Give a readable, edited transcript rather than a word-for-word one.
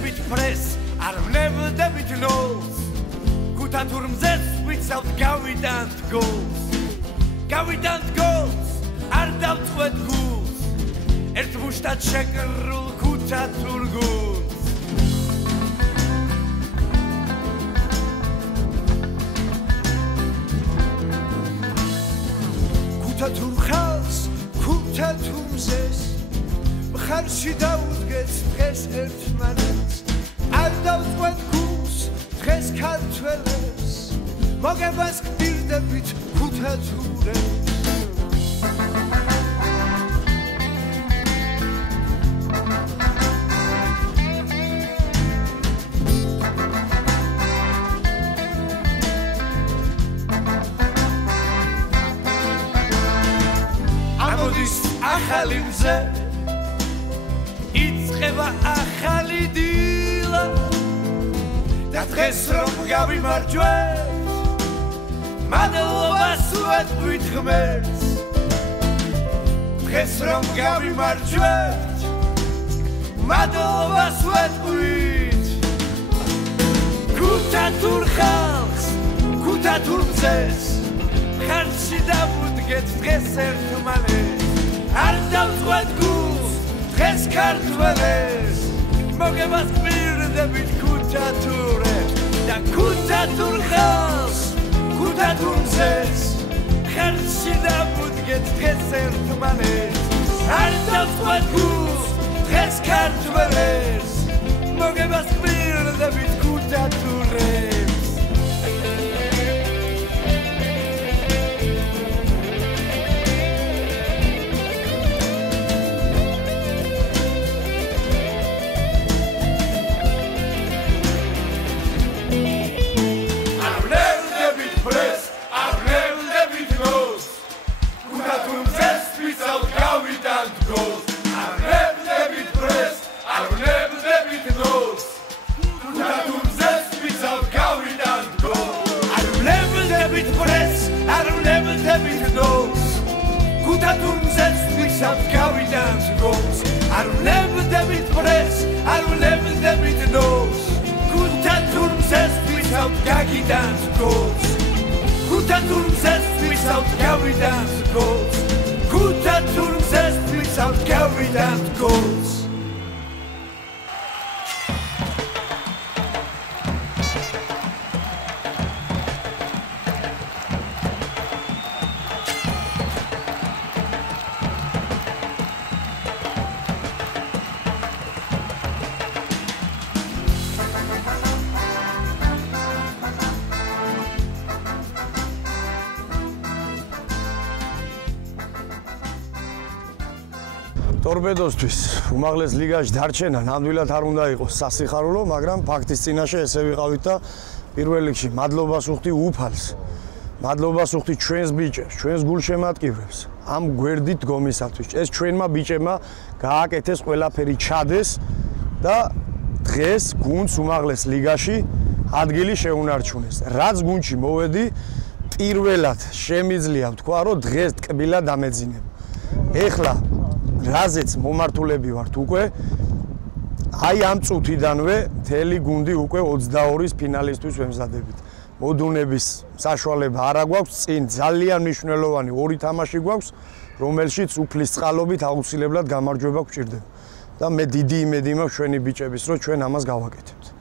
ვნებდებით ფრეს, არ ვნებდებით ნოლს. ქუთა თურმზეც ვიცავთ გავიდანთ გოლს. გავიდანთ გოლს, არ დავწყვეთ გულს. ერთ მუშტად შეკრულ ქუთა თურ გულს. ქუთა თურ ხალხს, ქუთა თურმზეს მხარში დაუდგეთ დღეს ერთმანეთს. არ დავწყვეთ გულს დღეს ქართველებს, მოგებას გპირდებით ქუთა თურებს. ამოდის ახალი მზე, იწყება ახალი დილა და დღეს რომ გავიმარჯვებთ, მადლობას ვეთქვით ღმერთს. დღეს რომ გავიმარჯვებთ, მადლობას ვეთქვით. ქუთა თურ ხალხს, ქუთა თურ მზეს, მხარში დავუდგეთ დღეს ერთმანეთს. არ დავწყვეთ გულს დღეს ქართველებს, მოგებას გპირდებით ქუთა თურებს. და ქუთა თურ ხალხს, ქუთა თურ მზეს, მხარში დავუდგეთ დღეს ერთმანეთს. არ დავწყვეთ გულს დღეს ქართველებს, მოგებას გპირდებით ქუთა თურებს. ქუთა თურმზეც ვისავთ გავიდანთ გოლს. არ ვნებდებით ფრეს, არ ვნებდებით ნოლს. ქუთა თურმზეც ვისავთ გაგიდანთ გოლს. ქუთა თურმზეც ვისავთ გავიდანთ გოლს. ქუთა თურმზეც ვისავთ გავიდანთ გოლს. ტორპედოსთვის უმაღლეს ლიგაში დარჩენა ნამდვილად არ უნდა იყოს სასიხარულო, მაგრამ ფაქტის წინაშე ესე ვიყავით და პირველ რიგში მადლობას ვუხდი უფალს. მადლობას ვუხდი ჩვენს ბიჭებს, ჩვენს გულშემატკივრებს ამ გვერდით დგომისათვის. ეს ჩვენმა ბიჭებმა გააკეთეს, ყველაფერი ჩადეს და დღეს გუნდს უმაღლეს ლიგაში ადგილი შეუნარჩუნეს. რაც გუნდში მოვედი, პირველად შემიძლია ვთქვა, რომ დღეს ტკბილად დამეძინებ. ეხლა რაზეც მომართულები ვართ უკვე, აი ამ წუთიდანვე მთელი გუნდი უკვე 22-ის ფინალისტვის ვემზადებით. მოდუნების საშუალება არ გვაქვს, წინ ძალიან მნიშვნელოვანი ორი თამაში გვაქვს, რომელშიც უფლის წყალობით აუცილებლად გამარჯვება გვჭირდება. და მე დიდი იმედი მაქვს ჩვენი ბიჭების, რომ ჩვენ ამას გავაკეთებთ.